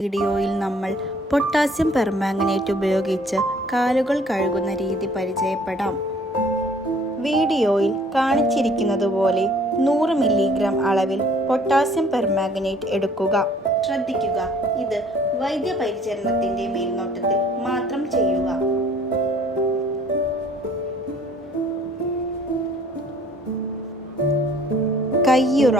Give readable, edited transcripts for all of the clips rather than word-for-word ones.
വീഡിയോയിൽ നമ്മൾ potassium permanganate ഉപയോഗിച്ച് കാലുകൾ കഴുകുന്ന രീതി പരിചയപ്പെടാം. വീഡിയോയിൽ കാണിച്ചിരിക്കുന്നതുപോലെ 100 മില്ലിഗ്രാം അളവിൽ പൊട്ടാസ്യം പെർമാംഗനേറ്റ് എടുക്കുക. ശ്രദ്ധിക്കുക, ഇത് വൈദ്യപരിചരണത്തിന്റെ മേൽനോട്ടത്തിൽ മാത്രം ചെയ്യുക. കയ്യുറ,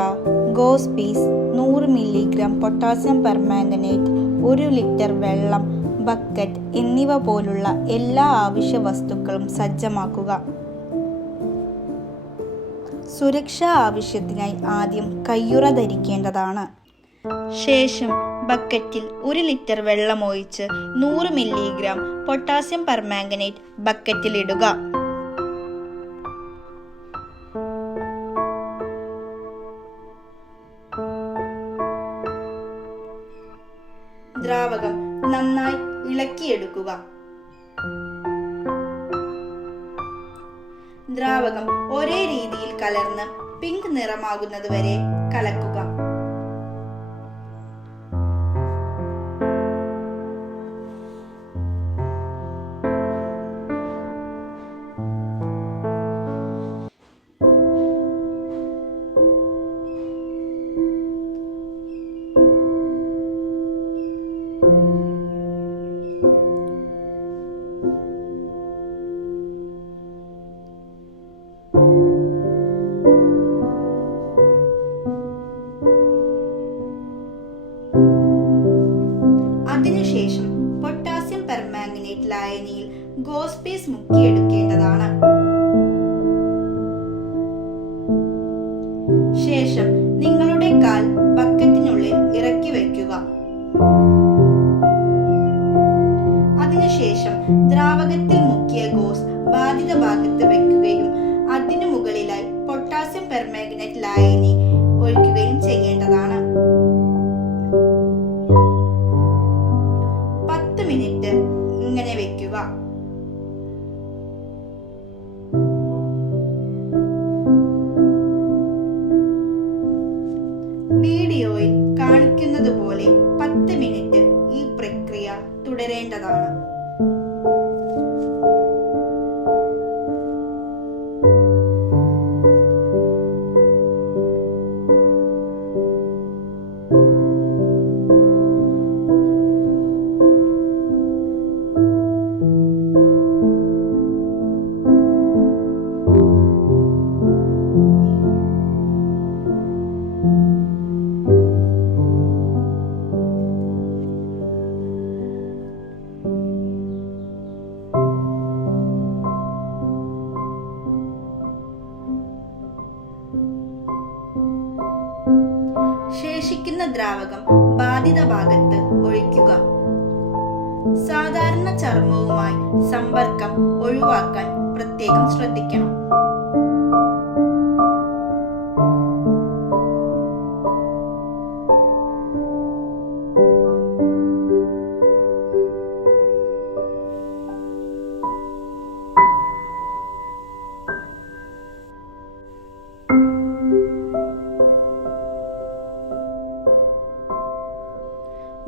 gauze piece, 100 milligram potassium permanganate, 1 litre വെള്ളം, ബക്കറ്റ് എന്നിവ പോലുള്ള എല്ലാ ആവശ്യ വസ്തുക്കളും സജ്ജമാക്കുക. സുരക്ഷാ ആവശ്യത്തിനായി ആദ്യം കയ്യുറ ധരിക്കേണ്ടതാണ്. ശേഷം ബക്കറ്റിൽ 1 ലിറ്റർ വെള്ളം ഒഴിച്ച് 100 മില്ലിഗ്രാം പൊട്ടാസ്യം പെർമാംഗനേറ്റ് ബക്കറ്റിലിടുക. ദ്രാവകം നന്നായി ഇളക്കിയെടുക്കുക. ദ്രാവകം ഒരേ രീതിയിൽ കലർന്ന് പിങ്ക് നിറമാകുന്നത് വരെ കലക്കുക. അതിനുശേഷം പൊട്ടാസ്യം പെർമാംഗനേറ്റ് ലായനിയിൽ ഗോസ് പീസ് മുക്കിയെടുക്കേണ്ടതാണ്. ശേഷം നിങ്ങളുടെ കാൽ ബക്കറ്റിനുള്ളിൽ ഇറക്കി വയ്ക്കുക. അതിനുശേഷം ദ്രാവകത്തിൽ മുക്കിയ ഗോസ് ബാധിത ഭാഗത്ത് വെക്കുകയും അതിനു മുകളിലായി പൊട്ടാസ്യം പെർമാംഗനേറ്റ് ലായനി ഒഴിക്കുകയും ചെയ്യേണ്ടതാണ്. 10 മിനിറ്റ് ഇങ്ങനെ വെക്കുക. വീഡിയോയിൽ കാണിക്കുന്നത് പോലെ 10 മിനിറ്റ് ഈ പ്രക്രിയ തുടരേണ്ടതാണ്. ശേഷിക്കുന്ന ദ്രാവകം ബാധിത ഭാഗത്ത് ഒഴിക്കുക. സാധാരണ ചർമ്മവുമായി സമ്പർക്കം ഒഴിവാക്കാൻ പ്രത്യേകം ശ്രദ്ധിക്കണം.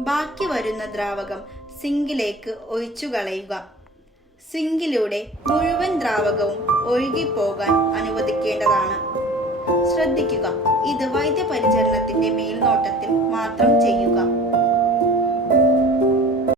ബാക്കി വരുന്ന ദ്രാവകം സിങ്കിലേക്ക് ഒഴിച്ചു കളയുക. സിങ്കിലൂടെ മുഴുവൻ ദ്രാവകവും ഒഴുകിപ്പോകാൻ അനുവദിക്കേണ്ടതാണ്. ശ്രദ്ധിക്കുക, ഇത് വൈദ്യപരിചരണത്തിന്റെ മേൽനോട്ടത്തിൽ മാത്രം ചെയ്യുക.